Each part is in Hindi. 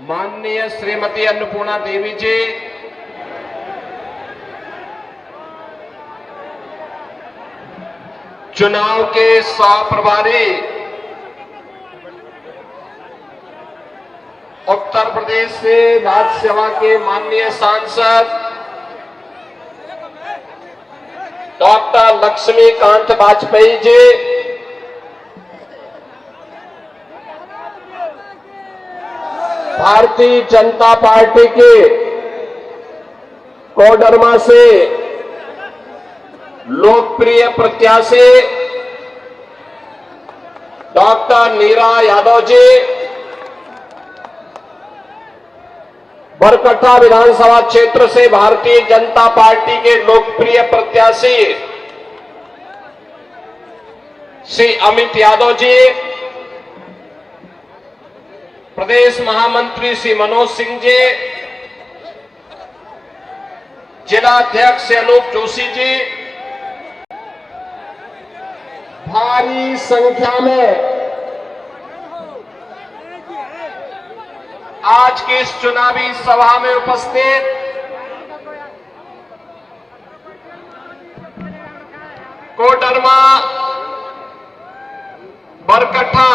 माननीय श्रीमती अन्नपूर्णा देवी जी, चुनाव के सह प्रभारी उत्तर प्रदेश से राज्यसभा के माननीय सांसद डॉक्टर लक्ष्मीकांत वाजपेयी जी, भारतीय जनता पार्टी के कोडरमा से लोकप्रिय प्रत्याशी डॉक्टर नीरा यादव जी, बरकट्टा विधानसभा क्षेत्र से भारतीय जनता पार्टी के लोकप्रिय प्रत्याशी श्री अमित यादव जी, प्रदेश महामंत्री श्री मनोज सिंह जी, जिला अध्यक्ष अनूप जोशी जी, भारी संख्या में आज की इस चुनावी सभा में उपस्थित कोडरमा, बरकट्टा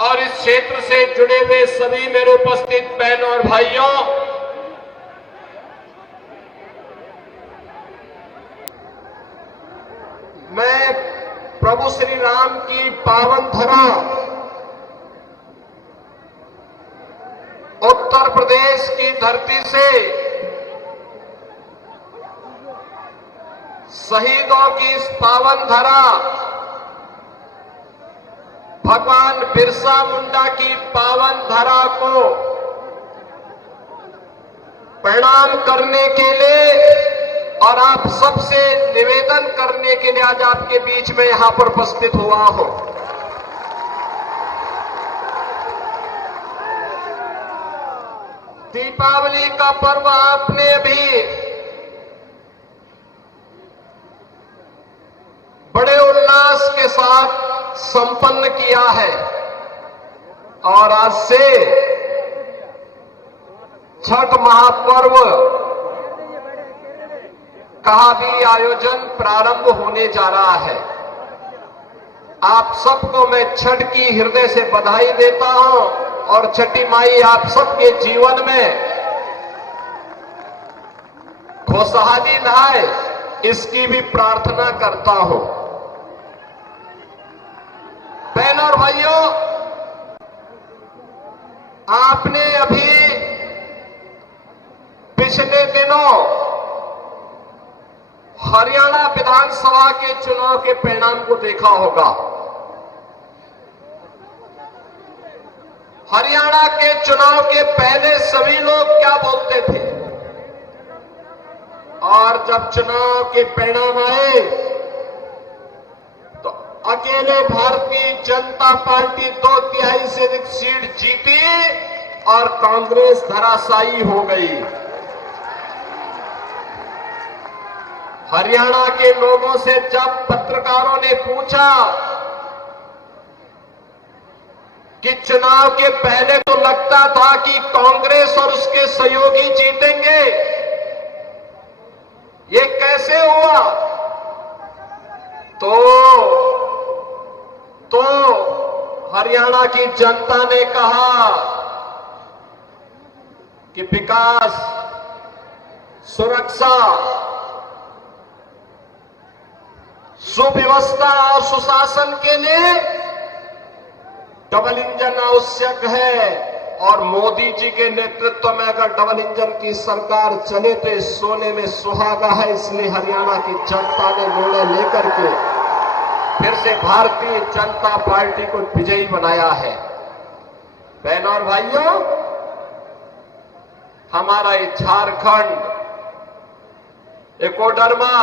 और इस क्षेत्र से जुड़े हुए सभी मेरे उपस्थित बहनों और भाइयों, मैं प्रभु श्री राम की पावन धरा उत्तर प्रदेश की धरती से शहीदों की इस पावन धरा भगवान बिरसा मुंडा की पावन धरा को प्रणाम करने के लिए और आप सबसे निवेदन करने के लिए आज आपके बीच में यहां पर उपस्थित हुआ हूं। दीपावली का पर्व आपने भी बड़े उल्लास के साथ संपन्न किया है और आज से छठ महापर्व का भी आयोजन प्रारंभ होने जा रहा है। आप सबको मैं छठ की हृदय से बधाई देता हूं और छठी माई आप सबके जीवन में खुशहाली लाए, इसकी भी प्रार्थना करता हूं। बहनों और भाइयों, आपने अभी पिछले दिनों हरियाणा विधानसभा के चुनाव के परिणाम को देखा होगा। हरियाणा के चुनाव के पहले सभी लोग क्या बोलते थे और जब चुनाव के परिणाम आए तो अकेले भारतीय जनता पार्टी 2/3 से अधिक सीट जीती और कांग्रेस धराशायी हो गई। हरियाणा के लोगों से जब पत्रकारों ने पूछा कि चुनाव के पहले तो लगता था कि कांग्रेस और उसके सहयोगी जीतेंगे, ये कैसे हुआ, तो हरियाणा की जनता ने कहा कि विकास, सुरक्षा, सुव्यवस्था और सुशासन के लिए डबल इंजन आवश्यक है और मोदी जी के नेतृत्व में अगर डबल इंजन की सरकार चले तो इस सोने में सुहागा है। इसलिए हरियाणा की जनता ने निर्णय लेकर के फिर से भारतीय जनता पार्टी को विजयी बनाया है। बहनों और भाइयों, हमारा ये झारखंड, कोडरमा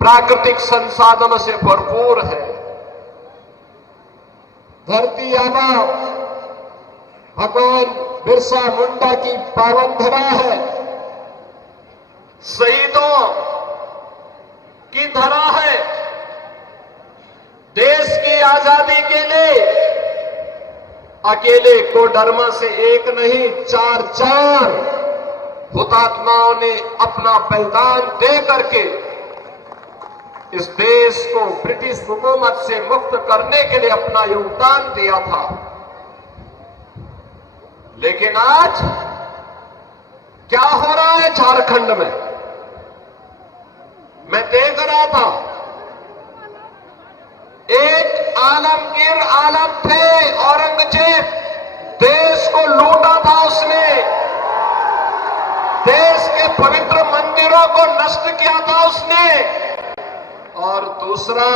प्राकृतिक संसाधनों से भरपूर है। धरती आबा भगवान बिरसा मुंडा की पावन धरा है, शहीदों की धरा है। देश की आजादी के लिए अकेले कोडरमा से एक नहीं, चार चार हुतात्माओं ने अपना बलिदान दे करके इस देश को ब्रिटिश हुकूमत से मुक्त करने के लिए अपना योगदान दिया था। लेकिन आज क्या हो रहा है झारखंड में, मैं देख रहा था। एक आलमगीर आलम थे, औरंगजेब, देश को लूटा था उसने, देश के पवित्र मंदिरों को नष्ट किया था उसने। और दूसरा,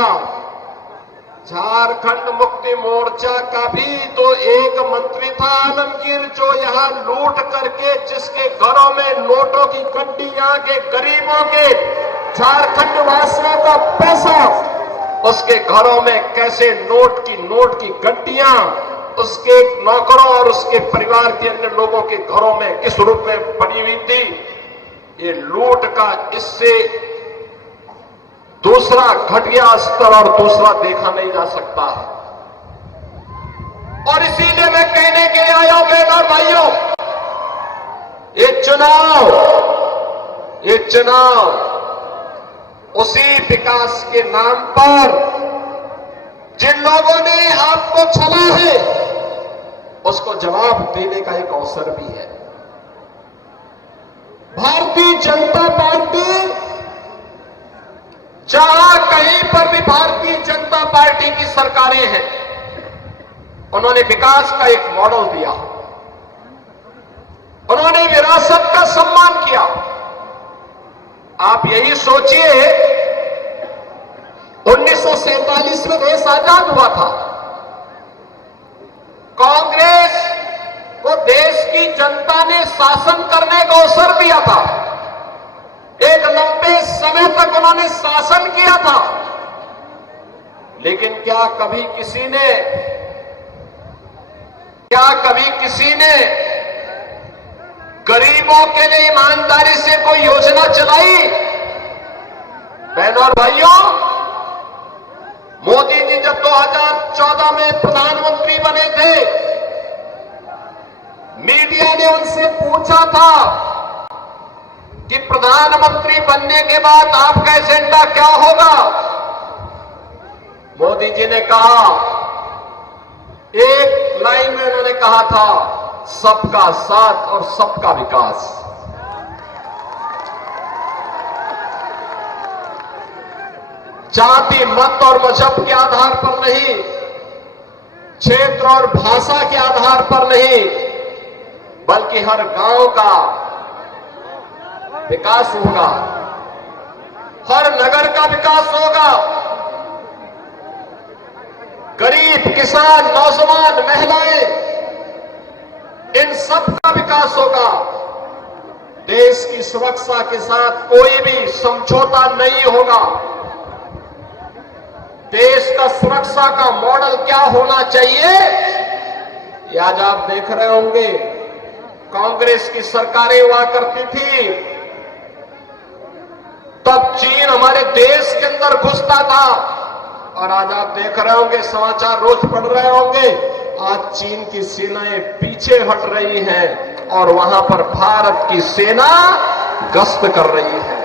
झारखंड मुक्ति मोर्चा का भी तो एक मंत्री था आलमगीर, जो यहां लूट करके जिसके घरों में नोटों की गड्डियां के गरीबों के झारखंड वासियों का पैसा उसके घरों में कैसे नोट की गड्डियां उसके नौकरों और उसके परिवार के अन्य लोगों के घरों में किस रूप में पड़ी हुई थी। ये लूट का इससे दूसरा घटिया स्तर और दूसरा देखा नहीं जा सकता है। और इसीलिए मैं कहने के लिए आया हूं बहनों और भाइयों, ये चुनाव उसी विकास के नाम पर जिन लोगों ने आपको छला है उसको जवाब देने का एक अवसर भी है। भारतीय जनता पार्टी, जहां कहीं पर भी भारतीय जनता पार्टी की सरकारें हैं, उन्होंने विकास का एक मॉडल दिया, उन्होंने विरासत का सम्मान किया। आप यही सोचिए, 1947 में देश आजाद हुआ था, कांग्रेस को देश की जनता ने शासन करने का अवसर दिया था, एक लंबे समय तक उन्होंने शासन किया था। लेकिन क्या कभी किसी ने गरीबों के लिए ईमानदारी से कोई योजना चलाई? बहनों और भाइयों, मोदी जी जब 2014 में प्रधानमंत्री बने थे, मीडिया ने उनसे पूछा था कि प्रधानमंत्री बनने के बाद आपका एजेंडा क्या होगा। मोदी जी ने कहा, एक लाइन में उन्होंने कहा था, सबका साथ और सबका विकास। जाति, मत और मजहब के आधार पर नहीं, क्षेत्र और भाषा के आधार पर नहीं, बल्कि हर गांव का विकास होगा, हर नगर का विकास होगा, गरीब, किसान, नौजवान, महिलाएं, इन सब का विकास होगा। देश की सुरक्षा के साथ कोई भी समझौता नहीं होगा। देश का सुरक्षा का मॉडल क्या होना चाहिए, ये आज आप देख रहे होंगे। कांग्रेस की सरकारें हुआ करती थी, तब चीन हमारे देश के अंदर घुसता था, और आज आप देख रहे होंगे, समाचार रोज पढ़ रहे होंगे, आज चीन की सेनाएं पीछे हट रही हैं और वहां पर भारत की सेना गश्त कर रही है।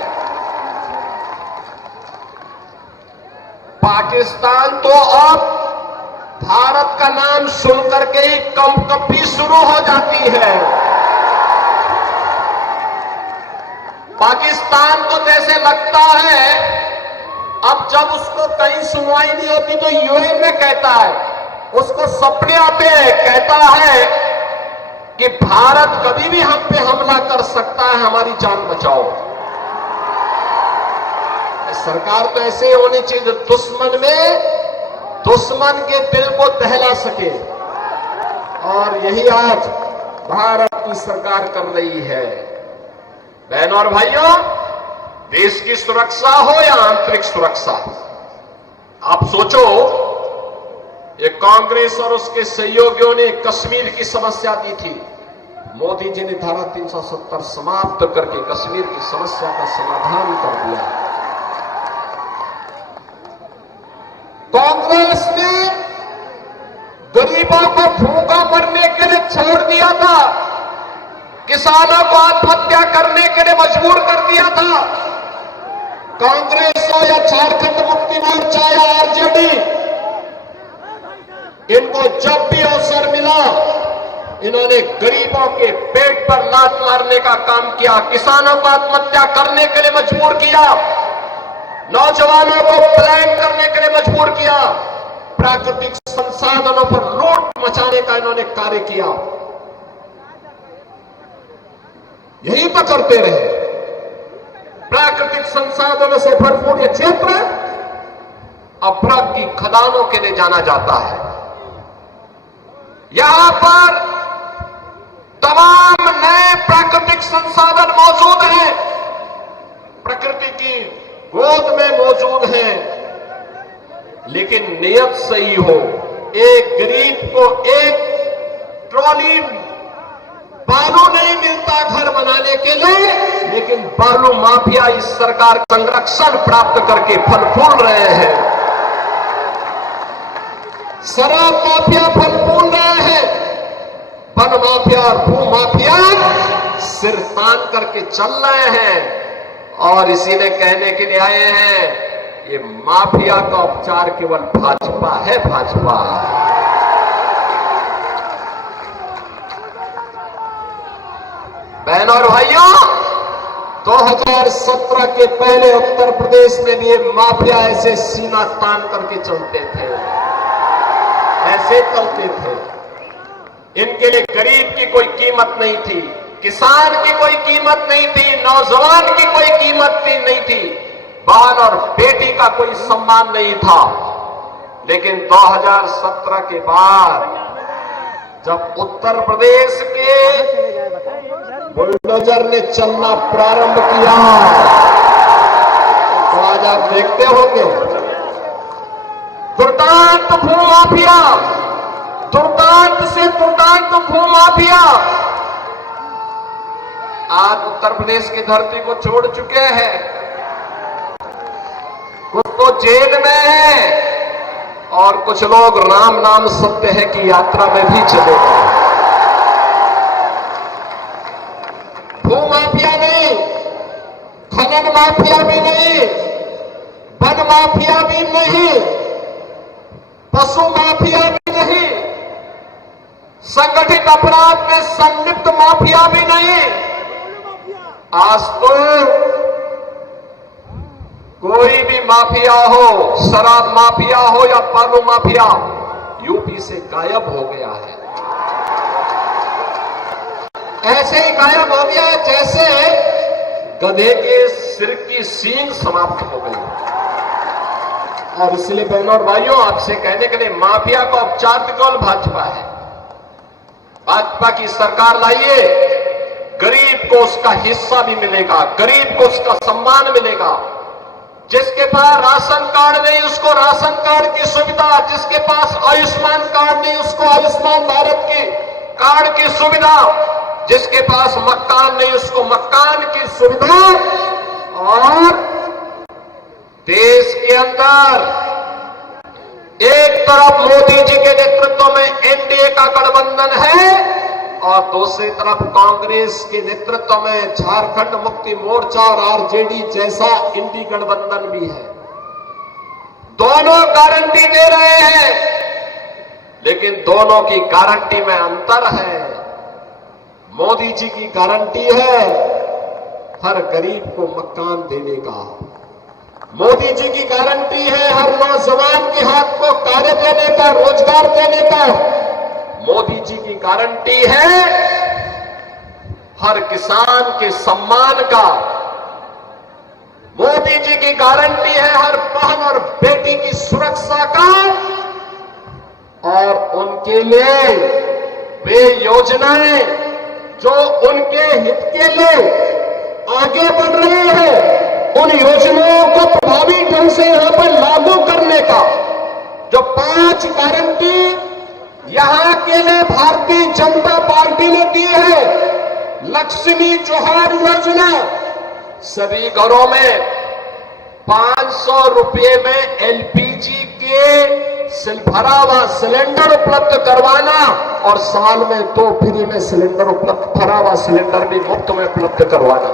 पाकिस्तान तो अब भारत का नाम सुनकर के ही कंपकपी शुरू हो जाती है। पाकिस्तान को जैसे लगता है, अब जब उसको कहीं सुनवाई नहीं होती तो यूएन में कहता है, उसको सपने आते हैं, कहता है कि भारत कभी भी हम पे हमला कर सकता है, हमारी जान बचाओ। सरकार तो ऐसे ही होनी चाहिए जो दुश्मन के दिल को दहला सके, और यही आज भारत की सरकार कर रही है। बहनों और भाइयों, देश की सुरक्षा हो या आंतरिक सुरक्षा, आप सोचो, ये कांग्रेस और उसके सहयोगियों ने कश्मीर की समस्या दी थी, मोदी जी ने धारा 370 समाप्त करके कश्मीर की समस्या का समाधान कर दिया। कांग्रेस ने गरीबों को भूखा मरने के लिए छोड़ दिया था, किसानों को आत्महत्या करने के लिए मजबूर कर दिया था। कांग्रेस हो या झारखंड मुक्ति मोर्चा या आरजेडी, इनको जब भी अवसर मिला इन्होंने गरीबों के पेट पर लात मारने का काम किया, किसानों को आत्महत्या करने के लिए मजबूर किया, नौजवानों को पलायन करने के लिए मजबूर किया, प्राकृतिक संसाधनों पर लूट मचाने का इन्होंने कार्य किया। यही तो करते रहे। प्राकृतिक संसाधनों से भरपूर यह क्षेत्र अपराध की खदानों के लिए जाना जाता है। यहां पर तमाम नए प्राकृतिक संसाधन मौजूद हैं, प्रकृति की गोद में मौजूद हैं, लेकिन नियत सही हो। एक गरीब को एक ट्रॉली बालू नहीं मिलता घर बनाने के लिए, लेकिन बालू माफिया इस सरकार संरक्षण प्राप्त करके फल फूल रहे हैं। शराब माफिया फल फूल रहे हैं, वन माफिया और भू माफिया सिर तान करके चल रहे हैं। और इसी ने कहने के लिए आए हैं, ये माफिया का उपचार केवल भाजपा है, भाजपा। बहनों और भाइयों, 2017 के पहले उत्तर प्रदेश में भी ये माफिया ऐसे सीना तान करके चलते थे, ऐसे चलते थे। इनके लिए गरीब की कोई कीमत नहीं थी, किसान की कोई कीमत नहीं थी, नौजवान की कोई कीमत नहीं थी, बहन और बेटी का कोई सम्मान नहीं था। लेकिन 2017 के बाद जब उत्तर प्रदेश के बुलडोजर ने चलना प्रारंभ किया, तो आज आप देखते होंगे दुर्दांत भूमाफिया, दुर्दांत से दुर्दांत भूमाफिया आज उत्तर प्रदेश की धरती को छोड़ चुके हैं। कुछ तो जेल में है और कुछ लोग राम नाम सत्य है की यात्रा में भी चले गए। भूमाफिया नहीं, खनन माफिया भी नहीं, वन माफिया भी नहीं, पशु माफिया भी नहीं, संगठित अपराध में संलिप्त माफिया भी नहीं। आज तो कोई भी माफिया हो, शराब माफिया हो या बालू माफिया, यूपी से गायब हो गया है। ऐसे ही गायब हो गया जैसे गधे के सिर की सींग समाप्त हो गई। और इसलिए बहनों और भाइयों, आपसे कहने के लिए माफिया का उपचार केवल भाजपा है। भाजपा की सरकार लाइए, गरीब को उसका हिस्सा भी मिलेगा, गरीब को उसका सम्मान मिलेगा। जिसके पास राशन कार्ड नहीं उसको राशन कार्ड की सुविधा, जिसके पास आयुष्मान कार्ड नहीं उसको आयुष्मान भारत की कार्ड की सुविधा, जिसके पास मकान नहीं उसको मकान की सुविधा। और देश के अंदर एक तरफ मोदी जी के नेतृत्व में एनडीए का गठबंधन है और दूसरी तरफ कांग्रेस के नेतृत्व में झारखंड मुक्ति मोर्चा और आरजेडी जैसा इंडी गठबंधन भी है। दोनों गारंटी दे रहे हैं, लेकिन दोनों की गारंटी में अंतर है। मोदी जी की गारंटी है हर गरीब को मकान देने का, मोदी जी की गारंटी है हर नौजवान के हाथ को कार्य देने का, रोजगार देने का। मोदी जी की गारंटी है हर किसान के सम्मान का। मोदी जी की गारंटी है हर बहन और बेटी की सुरक्षा का। और उनके लिए वे योजनाएं जो उनके हित के लिए आगे बढ़ रही है, उन योजनाओं को प्रभावी ढंग से यहां पर लागू करने का जो 5 गारंटी यहां के लिए भारतीय जनता पार्टी ने दी है। लक्ष्मी जोहार योजना, सभी घरों में 500 रुपए में एलपीजी के भरा हुआ सिलेंडर उपलब्ध करवाना और साल में 2 फ्री में सिलेंडर उपलब्ध, भरा हुआ सिलेंडर भी मुफ्त में उपलब्ध करवाना।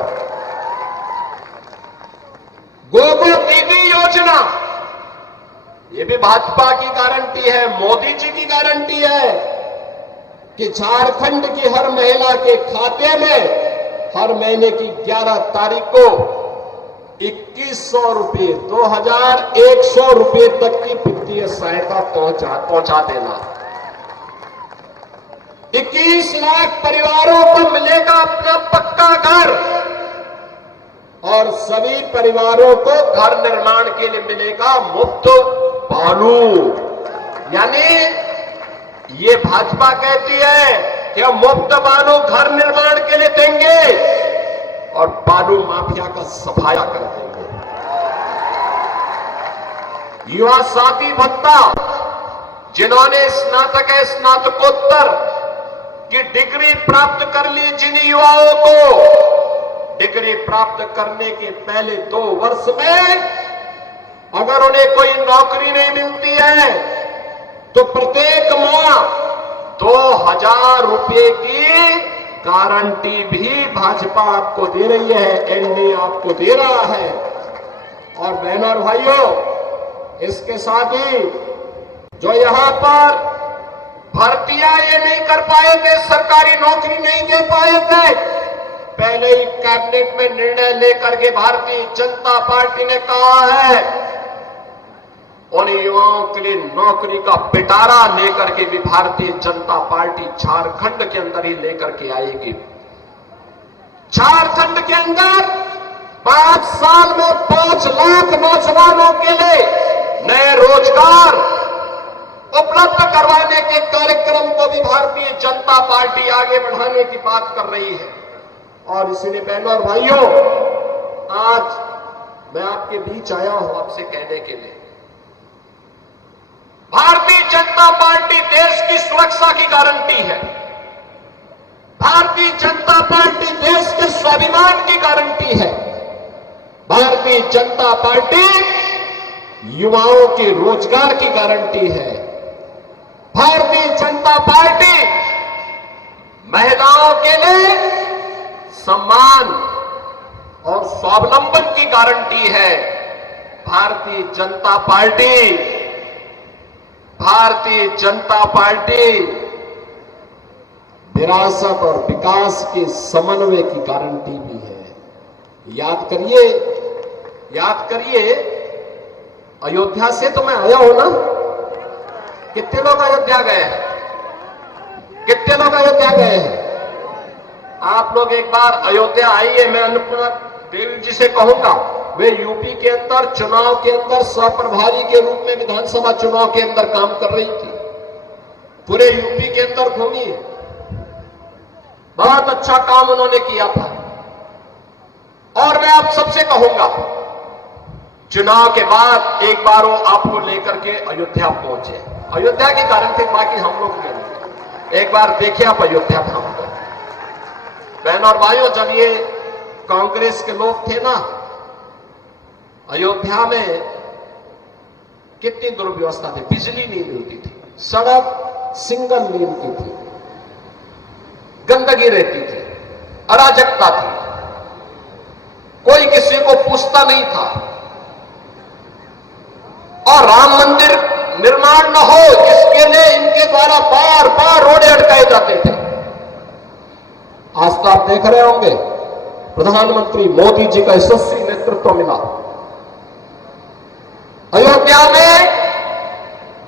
गोगो दीदी योजना, ये भी भाजपा की गारंटी है, मोदी जी की गारंटी है कि झारखंड की हर महिला के खाते में हर महीने की 11 तारीख को 2100 रुपये, 2100 रुपये तक की वित्तीय सहायता पहुंचा देना। 21 लाख परिवारों को मिलेगा अपना पक्का घर और सभी परिवारों को घर निर्माण के लिए मिलेगा मुफ्त बालू। यानी ये भाजपा कहती है कि हम मुफ्त बालू घर निर्माण के लिए देंगे और बालू माफिया का सफाया कर देंगे। युवा साथी भत्ता, जिन्होंने स्नातक स्नातकोत्तर की डिग्री प्राप्त कर ली, जिन युवाओं को डिग्री प्राप्त करने के पहले 2 वर्ष में अगर उन्हें कोई नौकरी नहीं मिलती है तो प्रत्येक माह 2000 रुपये की गारंटी भी भाजपा आपको दे रही है, एनडीए आपको दे रहा है। और बहनों और भाइयों, इसके साथ ही जो यहां पर भर्तियां ये नहीं कर पाए थे, सरकारी नौकरी नहीं दे पाए थे, पहले ही कैबिनेट में निर्णय लेकर के भारतीय जनता पार्टी ने कहा है उन युवाओं के लिए नौकरी का पिटारा लेकर के भी भारतीय जनता पार्टी झारखंड के अंदर ही लेकर के आएगी। झारखंड के अंदर 5 साल में 5 लाख नौजवानों के लिए नए रोजगार उपलब्ध करवाने के कार्यक्रम को भी भारतीय जनता पार्टी आगे बढ़ाने की बात कर रही है। और इसलिए बहनों और भाइयों, आज मैं आपके बीच आया हूं आपसे कहने के लिए, भारतीय जनता पार्टी देश की सुरक्षा की गारंटी है। भारतीय जनता पार्टी देश के स्वाभिमान की गारंटी है। भारतीय जनता पार्टी युवाओं के रोजगार की गारंटी है। भारतीय जनता पार्टी महिलाओं के लिए सम्मान और स्वावलंबन की गारंटी है। भारतीय जनता पार्टी विरासत और विकास के समन्वय की गारंटी भी है। याद करिए, अयोध्या से तो मैं आया हूं ना। कितने लोग अयोध्या गए हैं? कितने लोग अयोध्या गए हैं? आप लोग एक बार अयोध्या आइए। मैं अन्नपूर्णा देवी जी से कहूंगा, वे यूपी के अंदर चुनाव के अंदर सहप्रभारी के रूप में विधानसभा चुनाव के अंदर काम कर रही थी। पूरे यूपी के अंदर घूमी, बहुत अच्छा काम उन्होंने किया था। और मैं आप सबसे कहूंगा, चुनाव के बाद एक बार वो आपको लेकर के अयोध्या पहुंचे। अयोध्या की गारंटी बाकी हम लोग के लिए, एक बार देखिए आप अयोध्या धाम को। बहनों और भाइयों, जब ये कांग्रेस के लोग थे ना, अयोध्या में कितनी दुर्व्यवस्था थी। बिजली नहीं मिलती थी, सड़क सिंगल लेन की थी, गंदगी रहती थी, अराजकता थी, कोई किसी को पूछता नहीं था। और राम मंदिर निर्माण न हो इसके लिए इनके द्वारा बार बार रोड़े अटकाए जाते थे। आज तो आप देख रहे होंगे, प्रधानमंत्री मोदी जी का यशस्वी नेतृत्व मिला। अयोध्या में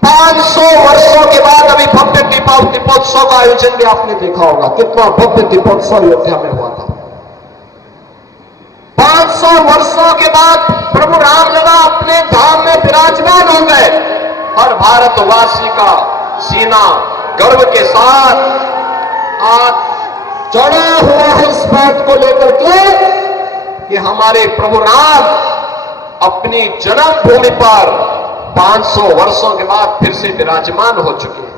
500 वर्षों के बाद अभी भव्य दीपोत्सव का आयोजन भी आपने देखा होगा। कितना भव्य दीपोत्सव अयोध्या में हुआ था। 500 वर्षों के बाद प्रभु रामलला अपने धाम में विराजमान हो गए। हर भारतवासी का सीना गर्व के साथ आज चढ़ा हुआ है इस बात को लेकर के कि हमारे प्रभु राम अपनी जन्मभूमि पर 500 वर्षों के बाद फिर से विराजमान हो चुके हैं।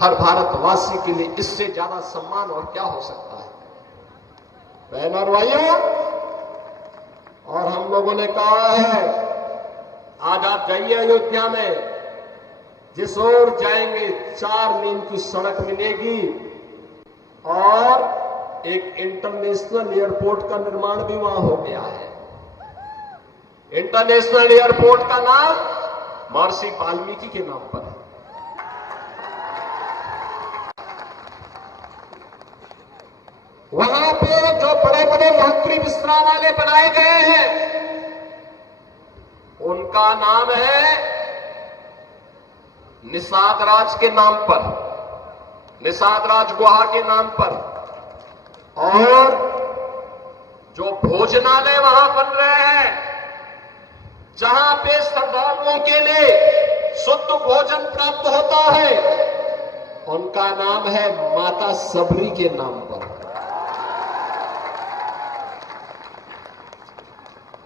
हर भारतवासी के लिए इससे ज्यादा सम्मान और क्या हो सकता है? बहनों और भाइयों, और हम लोगों ने कहा है, आज आप जाइए अयोध्या में, जिस ओर जाएंगे 4 लेन की सड़क मिलेगी और एक इंटरनेशनल एयरपोर्ट का निर्माण भी वहां हो गया है। इंटरनेशनल एयरपोर्ट का नाम महर्षि वाल्मीकि के नाम पर है। वहां पे जो बड़े बड़े यात्री विश्रामालय बनाए गए हैं उनका नाम है निषाद राज के नाम पर, निषाद राज गुहा के नाम पर। और जो भोजनालय वहां बन रहे हैं जहां पे श्रद्धालुओं के लिए शुद्ध भोजन प्राप्त होता है उनका नाम है माता सबरी के नाम पर।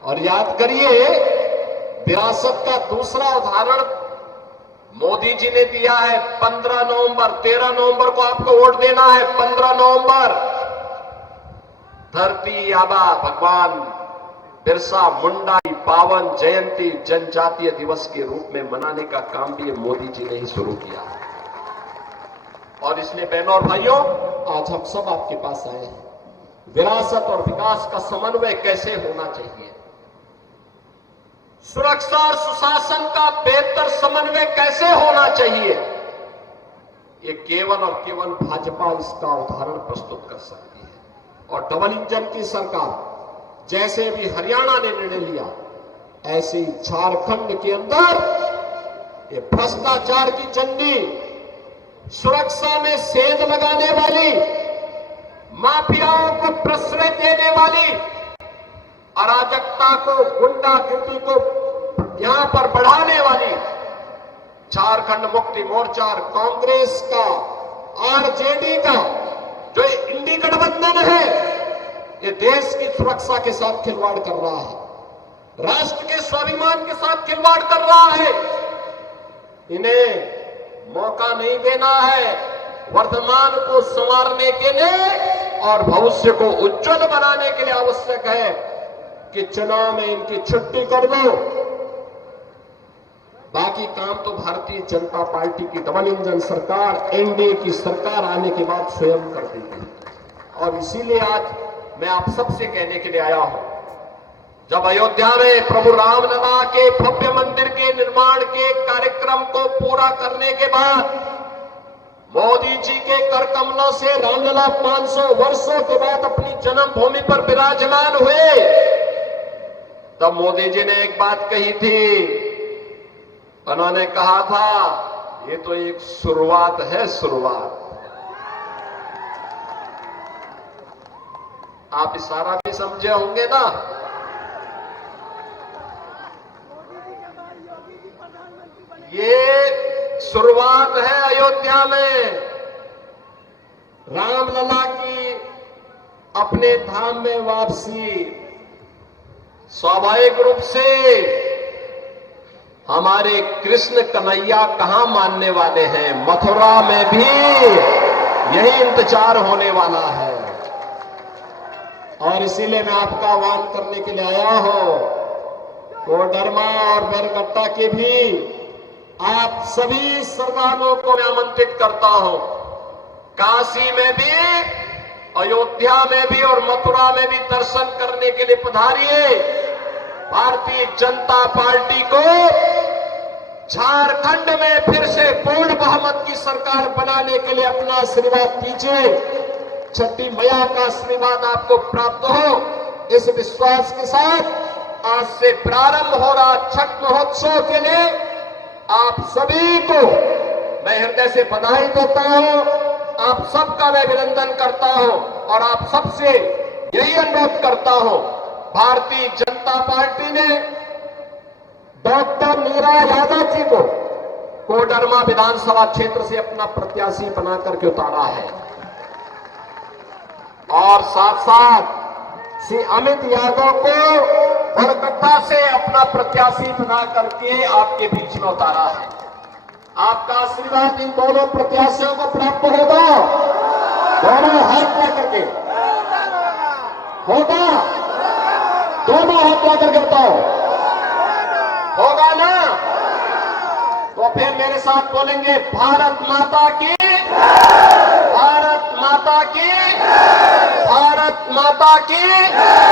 और याद करिए, विरासत का दूसरा उदाहरण मोदी जी ने दिया है। 15 नवंबर 13 नवंबर को आपको वोट देना है। 15 नवंबर धरती आबा भगवान बिरसा मुंडा की पावन जयंती जनजातीय दिवस के रूप में मनाने का काम भी मोदी जी ने ही शुरू किया है। और इसलिए बहनों और भाइयों, आज हम सब आपके पास आए हैं। विरासत और विकास का समन्वय कैसे होना चाहिए, सुरक्षा और सुशासन का बेहतर समन्वय कैसे होना चाहिए, ये केवल और केवल भाजपा इसका उदाहरण प्रस्तुत कर सकती है। और डबल इंजन की सरकार जैसे भी हरियाणा ने निर्णय लिया, ऐसे ही झारखंड के अंदर ये भ्रष्टाचार की चंडी, सुरक्षा में सेंध लगाने वाली, माफियाओं को प्रश्रय देने वाली, अराजकता को, गुंडागिर्दी को यहां पर बढ़ाने वाली झारखंड मुक्ति मोर्चा और कांग्रेस का, आरजेडी का जो इंडी गठबंधन है, ये देश की सुरक्षा के साथ खिलवाड़ कर रहा है, राष्ट्र के स्वाभिमान के साथ खिलवाड़ कर रहा है। इन्हें मौका नहीं देना है वर्तमान को संवारने के लिए और भविष्य को उज्जवल बनाने के लिए आवश्यक है कि चुनाव में इनकी छुट्टी कर दो। बाकी काम तो भारतीय जनता पार्टी की डबल इंजन सरकार, एनडीए की सरकार आने के बाद स्वयं कर देगी। और इसीलिए आज मैं आप सबसे कहने के लिए आया हूं, जब अयोध्या में प्रभु रामलला के भव्य मंदिर के निर्माण के कार्यक्रम को पूरा करने के बाद मोदी जी के कर कमलों से रामलला 500 वर्षों के बाद अपनी जन्मभूमि पर विराजमान हुए, तब मोदी जी ने एक बात कही थी। उन्होंने कहा था, ये तो एक शुरुआत है, शुरुआत। आप इशारा भी समझे होंगे ना। ये शुरुआत है अयोध्या में रामलला की अपने धाम में वापसी। स्वाभाविक रूप से हमारे कृष्ण कन्हैया कहां मानने वाले हैं, मथुरा में भी यही इंतजार होने वाला है। और इसीलिए मैं आपका आह्वान करने के लिए आया हूं, कोडरमा और बैरगट्टा के भी आप सभी श्रद्धालुओं को मैं आमंत्रित करता हूं, काशी में भी, अयोध्या में भी और मथुरा में भी दर्शन करने के लिए पधारिए। भारतीय जनता पार्टी को झारखंड में फिर से पूर्ण बहुमत की सरकार बनाने के लिए अपना आशीर्वाद दीजिए। छठी मैया का आशीर्वाद आपको प्राप्त हो, इस विश्वास के साथ आज से प्रारंभ हो रहा छठ महोत्सव के लिए आप सभी को मैं हृदय से बधाई देता हूं, आप सबका मैं अभिनंदन करता हूं और आप सबसे यही अनुरोध करता हूं, भारतीय जनता पार्टी ने डॉक्टर नीरा यादव जी को कोडरमा विधानसभा क्षेत्र से अपना प्रत्याशी बना करके उतारा है और साथ साथ श्री अमित यादव को बरकट्टा से अपना प्रत्याशी बना करके आपके बीच में उतारा है। आपका आशीर्वाद इन दोनों प्रत्याशियों को प्राप्त होगा, दोनों हाथ ला करके होगा, दोनों हाथ ला करके बताओ, होगा ना? तो फिर मेरे साथ बोलेंगे, भारत माता की, भारत माता की, भारत माता की।